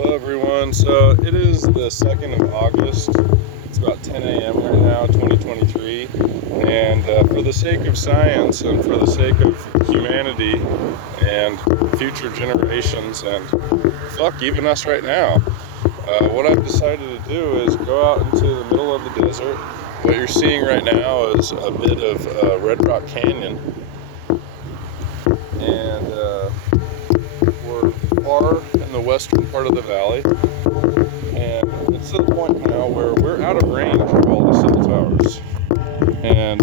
Hello everyone, so it is the 2nd of August, it's about 10 a.m. right now, 2023, and for the sake of science and for the sake of humanity and future generations and fuck, even us right now, what I've decided to do is go out into the middle of the desert. What you're seeing right now is a bit of Red Rock Canyon, and we're far in the western part of the valley, and it's to the point now where we're out of range of all the cell towers, and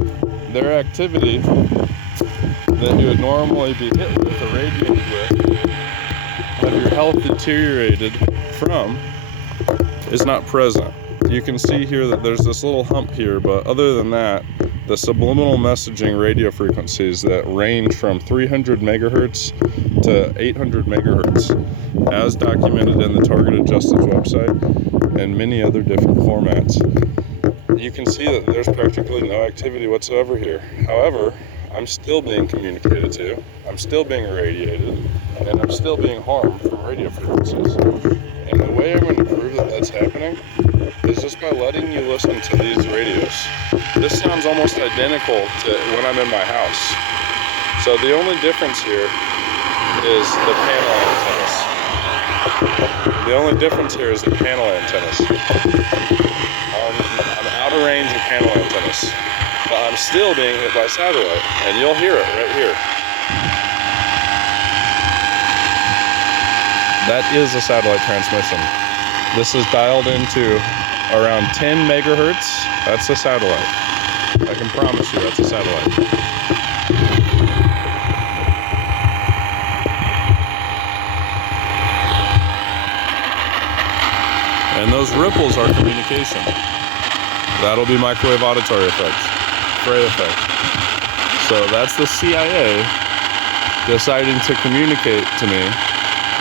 their activity that you would normally be hit with or radiated with, have your health deteriorated from, is not present. You can see here that there's this little hump here, but other than that, the subliminal messaging radio frequencies that range from 300 megahertz to 800 megahertz, as documented in the Targeted Justice website and many other different formats, you can see that there's practically no activity whatsoever here. However, I'm still being communicated to, I'm still being irradiated, and I'm still being harmed from radio frequencies. And the way I'm going to prove that that's happening is just by letting you listen to these radios. This sounds almost identical to when I'm in my house. So the only difference here is the panel antennas. The only difference here is the panel antennas. I'm out of range of panel antennas, but I'm still being hit by satellite, and you'll hear it right here. That is a satellite transmission. This is dialed into around 10 megahertz. That's a satellite. I can promise you that's a satellite. And those ripples are communication. That'll be microwave auditory effect, Frey effect. So that's the CIA deciding to communicate to me.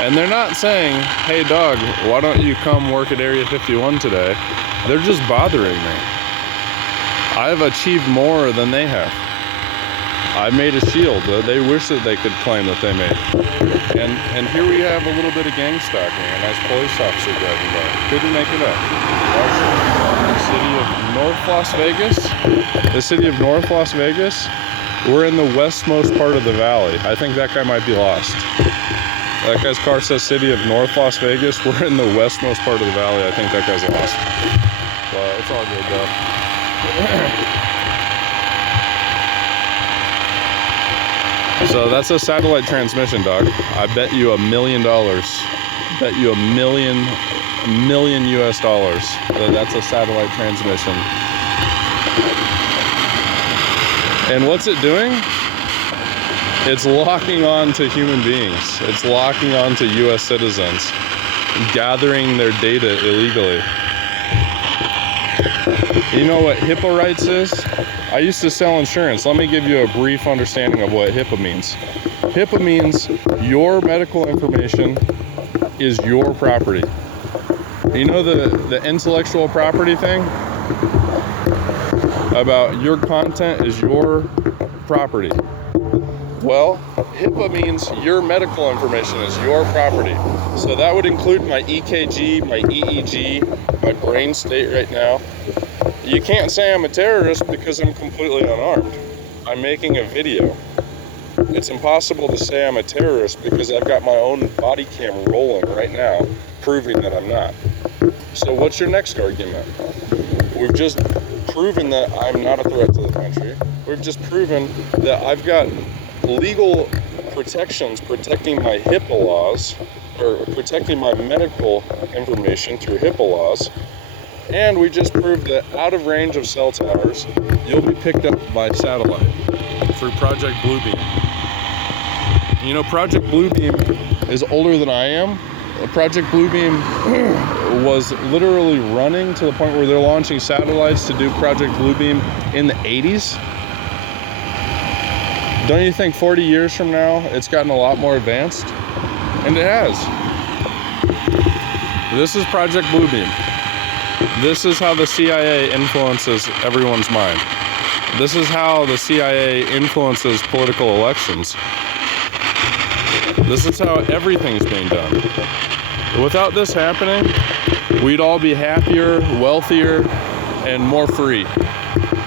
And they're not saying, hey dog, why don't you come work at Area 51 today? They're just bothering me. I've achieved more than they have. I made a shield that they wish that they could claim that they made. And here we have a little bit of gang stalking, a nice police officer driving by. Couldn't make it up. The city of North Las Vegas. The city of North Las Vegas. We're in the westmost part of the valley. I think that guy might be lost. That guy's car says city of North Las Vegas. We're in the westmost part of the valley. I think that guy's lost. But it's all good though. So that's a satellite transmission, dog. I bet you $1 million. Bet you $1 million US dollars that that's a satellite transmission. And what's it doing? It's locking on to human beings. It's locking on to US citizens, gathering their data illegally. You know what HIPAA rights is? I used to sell insurance. Let me give you a brief understanding of what HIPAA means. HIPAA means your medical information is your property. You know the intellectual property thing? About your content is your property. Well, HIPAA means your medical information is your property. So that would include my EKG, my EEG, my brain state right now. You can't say I'm a terrorist because I'm completely unarmed. I'm making a video. It's impossible to say I'm a terrorist because I've got my own body cam rolling right now, proving that I'm not. So what's your next argument? We've just proven that I'm not a threat to the country. We've just proven that I've got legal protections protecting my HIPAA laws, or protecting my medical information through HIPAA laws, and we just proved that out of range of cell towers, you'll be picked up by satellite through Project Bluebeam. You know, Project Bluebeam is older than I am. Project Bluebeam was literally running to the point where they're launching satellites to do Project Bluebeam in the 80s. Don't you think 40 years from now, it's gotten a lot more advanced? And it has. This is Project Bluebeam. This is how the CIA influences everyone's mind. This is how the CIA influences political elections. This is how everything's being done. Without this happening, we'd all be happier, wealthier, and more free.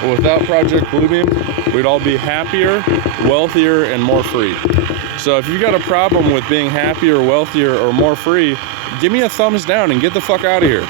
Without Project Bluebeam, we'd all be happier, wealthier, and more free. So if you've got a problem with being happier, wealthier, or more free, give me a thumbs down and get the fuck out of here.